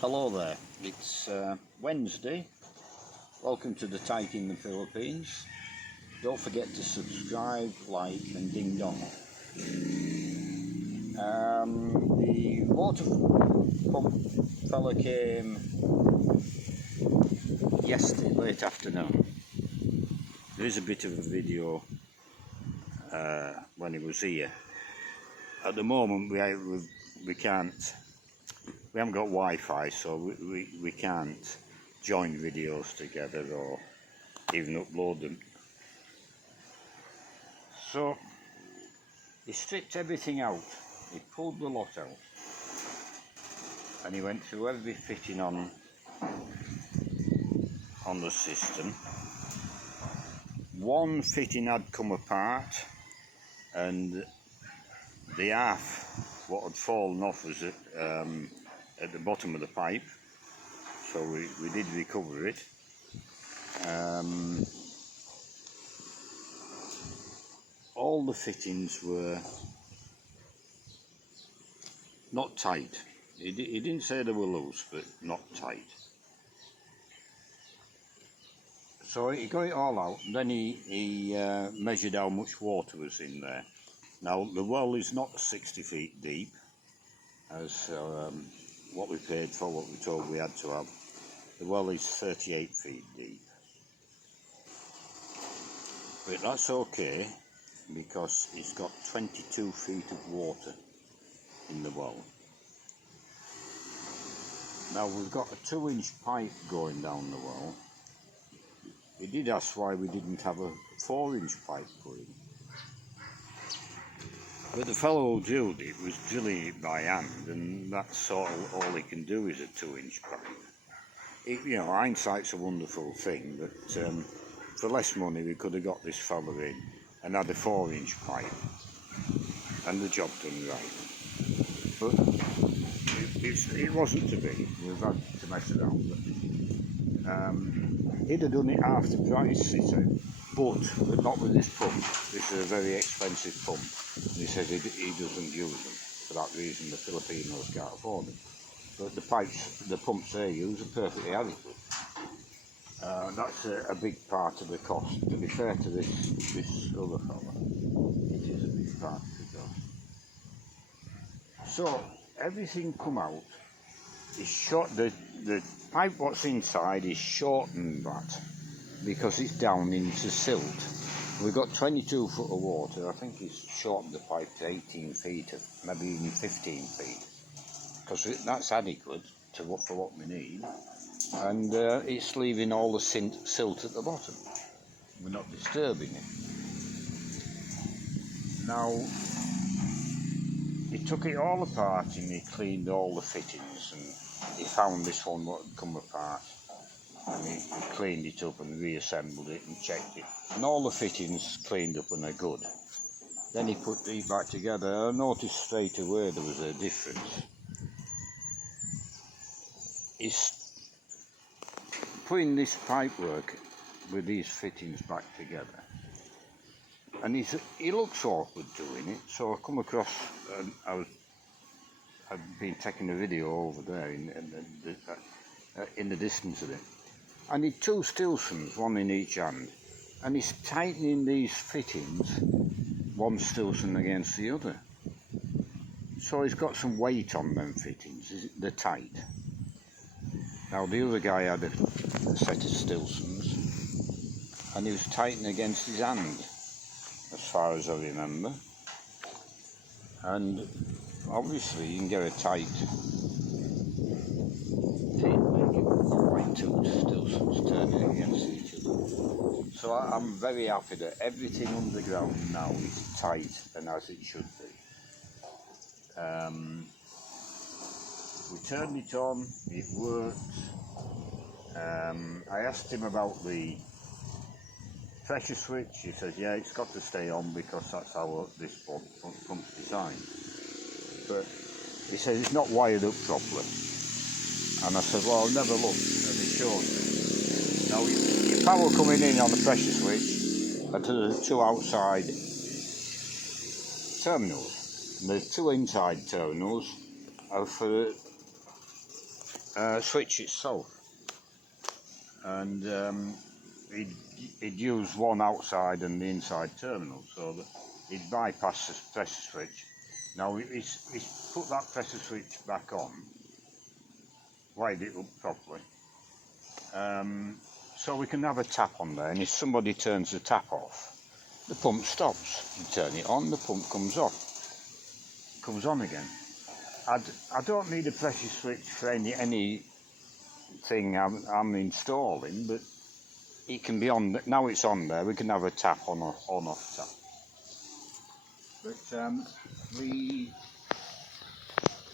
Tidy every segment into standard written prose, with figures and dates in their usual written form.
Hello there, it's Wednesday. Welcome to the Tyke in the Philippines. Don't forget to subscribe, like and ding dong. The water pump fella came yesterday, late afternoon. There is a bit of a video when he was here. At the moment we can't. We haven't got Wi-Fi, so we can't join videos together or even upload them. So he stripped everything out. He pulled the lot out, and he went through every fitting on the system. One fitting had come apart, and the half what had fallen off was at the bottom of the pipe, so we did recover it. All the fittings were not tight. He didn't say they were loose, but not tight. So he got it all out, and then he measured how much water was in there. Now the well is not 60 feet deep, as what we paid for, what we told we had to have. The well is 38 feet deep. But that's okay, because it's got 22 feet of water in the well. Now we've got a 2-inch pipe going down the well. He did ask why we didn't have a 4-inch pipe going. But the fellow who drilled it was drilling it by hand, and that's sort of all he can do is a 2-inch pipe. You know, hindsight's a wonderful thing, but for less money we could have got this fella in and had a 4-inch pipe and the job done right. But it wasn't to be. We've had to mess around. But he'd have done it half the price, he said, but not with this pump. This is a very expensive pump, and he says he doesn't use them. For that reason the Filipinos can't afford them. But the pumps they use are perfectly adequate. That's a big part of the cost. To be fair to this other fella, it is a big part of the cost. So everything come out. It's short. The pipe what's inside is shortened that because it's down into silt. We've got 22 foot of water. I think he's shortened the pipe to 18 feet, maybe even 15 feet, because that's adequate for what we need. And it's leaving all the silt at the bottom. We're not disturbing it. Now, he took it all apart and he cleaned all the fittings, and he found this one what had come apart, and he cleaned it up and reassembled it and checked it, and all the fittings cleaned up and are good. Then he put these back together. I noticed straight away there was a difference. He's putting this pipework with these fittings back together, and he looks awkward doing it. So I come across, I've been taking a video over there in the distance of it, and he 2 Stilsons, one in each hand, and he's tightening these fittings, one Stilson against the other. So he's got some weight on them fittings. They're tight. Now the other guy had a set of Stilsons, and he was tightening against his hand, as far as I remember. And obviously you can get a tight fit, not like 2 Stilsons turning against each other. So I'm very happy that everything underground now is tight and as it should be. We turned it on, it worked. I asked him about the pressure switch. He says, yeah, it's got to stay on because that's how this pump's designed. But he says it's not wired up properly. And I said, well, I've never looked, and he showed me. Now, your power coming in on the pressure switch are to the 2 outside terminals. And the 2 inside terminals are for switch itself, and he'd use one outside and the inside terminal, so that he'd bypass the pressure switch. Now he's put that pressure switch back on, wired it up properly, so we can have a tap on there, and if somebody turns the tap off, the pump stops. You turn it on, the pump comes off, comes on again. I don't need a pressure switch for anything I'm installing, but it can be on. Now it's on there, we can have a tap on off tap. But we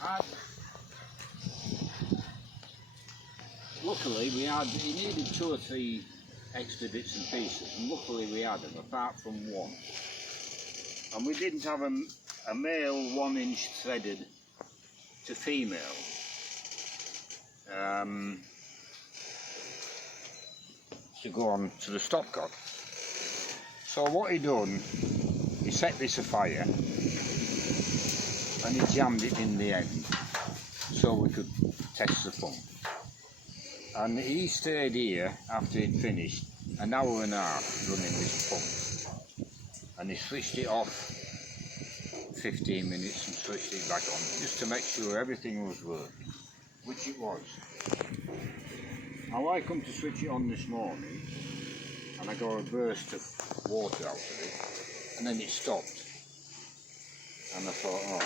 had, luckily he needed 2 or 3 extra bits and pieces, and luckily we had them, apart from one. And we didn't have a male 1-inch threaded to female. To go on to the stopcock. So what he done, he set this afire and he jammed it in the end so we could test the pump. And he stayed here after he'd finished an hour and a half running this pump, and he switched it off 15 minutes and switched it back on just to make sure everything was working, which it was. Now I come to switch it on this morning and I got a burst of water out of it, and then it stopped, and I thought, oh,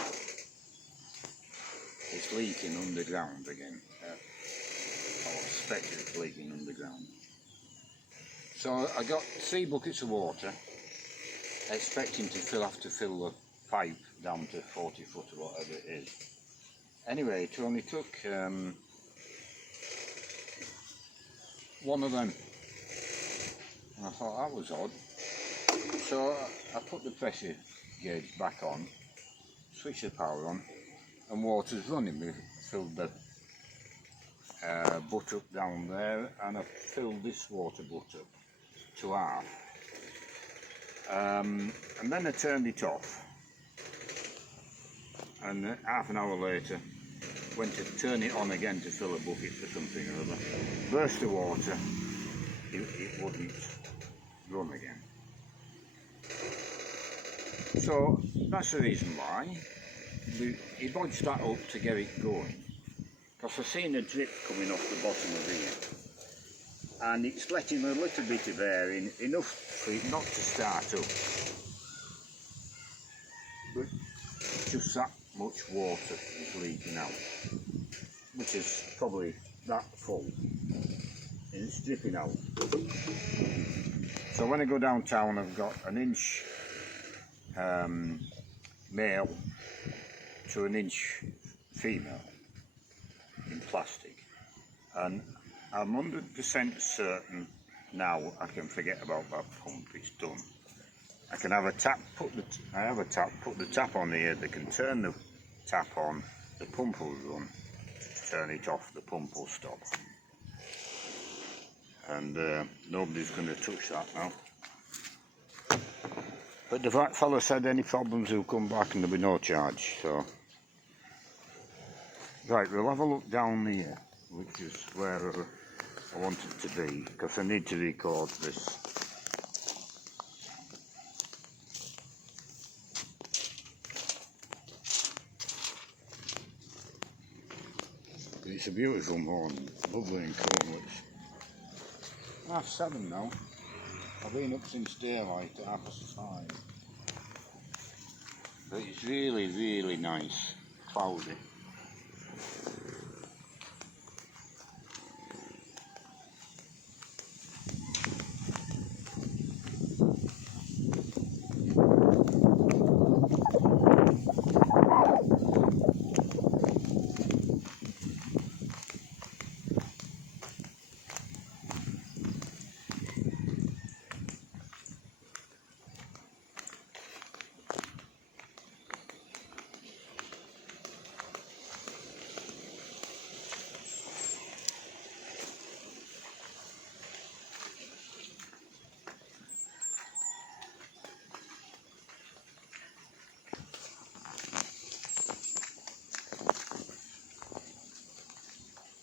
it's leaking underground again. I suspect it's leaking underground. So I got 3 buckets of water, expecting to have to fill the pipe down to 40 foot or whatever it is. Anyway, it only took one of them, and I thought that was odd. So I put the pressure gauge back on, switched the power on, and water's running. We filled the butt up down there, and I filled this water butt up to half. And then I turned it off, and half an hour later went to turn it on again to fill a bucket for something or other. Burst the water, it wouldn't run again. So that's the reason why he bodged that up to get it going, because I've seen a drip coming off the bottom of here, and it's letting a little bit of air in, enough for it not to start up, but just that much water is leaking out, which is probably that full, and it's dripping out. So when I go downtown, I've got 1 inch male to 1 inch female in plastic, and I'm 100% certain now I can forget about that pump. It's done. I can have a tap, put the tap on here that can turn the tap on, the pump will run. Turn it off, the pump will stop. And nobody's going to touch that now. But the fellow said any problems he'll come back and there'll be no charge. So, right, we'll have a look down here, which is where I want it to be, because I need to record this. It's a beautiful morning, lovely and cool. It's 7:30 now. I've been up since daylight at 5:30. But it's really, really nice, cloudy.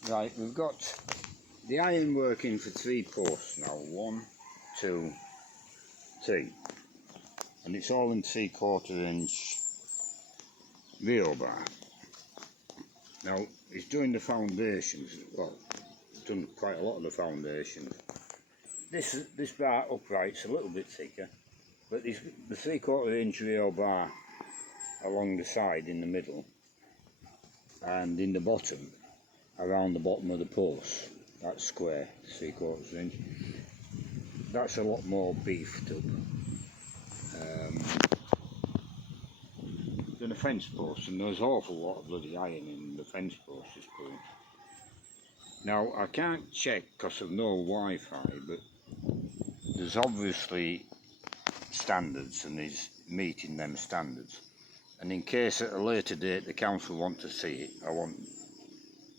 Right, we've got the iron working for 3 posts now. 1, 2, 3. And it's all in 3/4 inch real bar. Now, he's doing the foundations. Well, he's done quite a lot of the foundations. This bar upright's a little bit thicker, but the 3/4 inch real bar along the side in the middle and in the bottom, around the bottom of the post, that's square, 3/4 inch. That's a lot more beefed up than a fence post, and there's an awful lot of bloody iron in the fence post is putting. Now, I can't check because of no Wi-Fi, but there's obviously standards, and he's meeting them standards. And in case at a later date the council want to see it, I want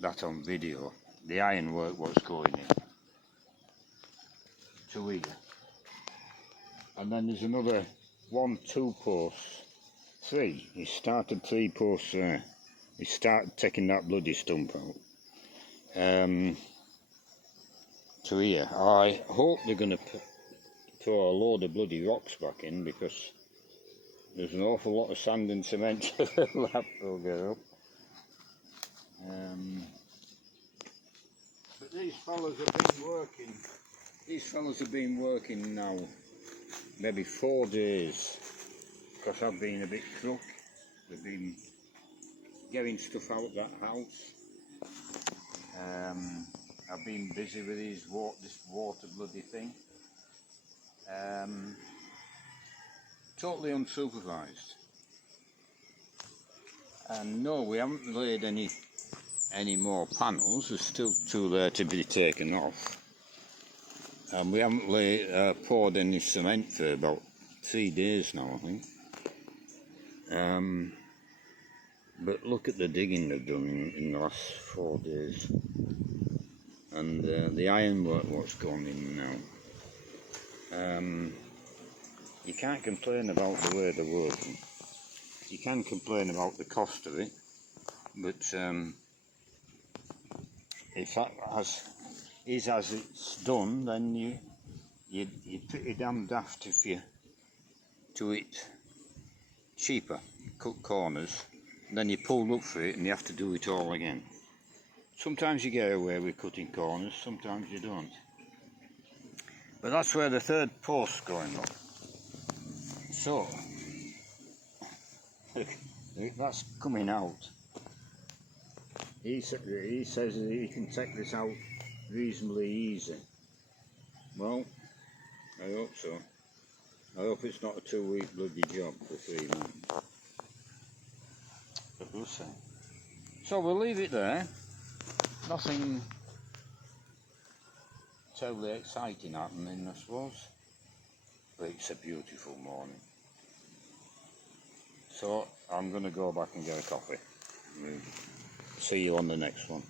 that on video. The ironwork what's going in to here. And then there's another 1, 2 posts, 3. He started 3 posts there. He started taking that bloody stump out. To here. I hope they're going to throw a load of bloody rocks back in, because there's an awful lot of sand and cement that will go up. But these fellas have been working now maybe 4 days, because I've been a bit crook. They've been getting stuff out of that house. I've been busy with this water bloody thing. Totally unsupervised. And no, we haven't laid any more panels. There's still 2 there to be taken off. And we haven't poured any cement for about 3 days now, I think. But look at the digging they've done in the last 4 days. And the ironwork what's gone in now. You can't complain about the way they're working. You can complain about the cost of it, but if that is as it's done, then you're pretty damn daft if you do it cheaper. Cut corners, and then you pull up for it and you have to do it all again. Sometimes you get away with cutting corners, sometimes you don't. But that's where the 3rd post's going up. So, that's coming out. He says that he can take this out reasonably easy. Well, I hope so. I hope it's not a 2-week bloody job for 3 months. But we'll see. So we'll leave it there. Nothing terribly exciting happening, I suppose. But it's a beautiful morning. So I'm going to go back and get a coffee. See you on the next one.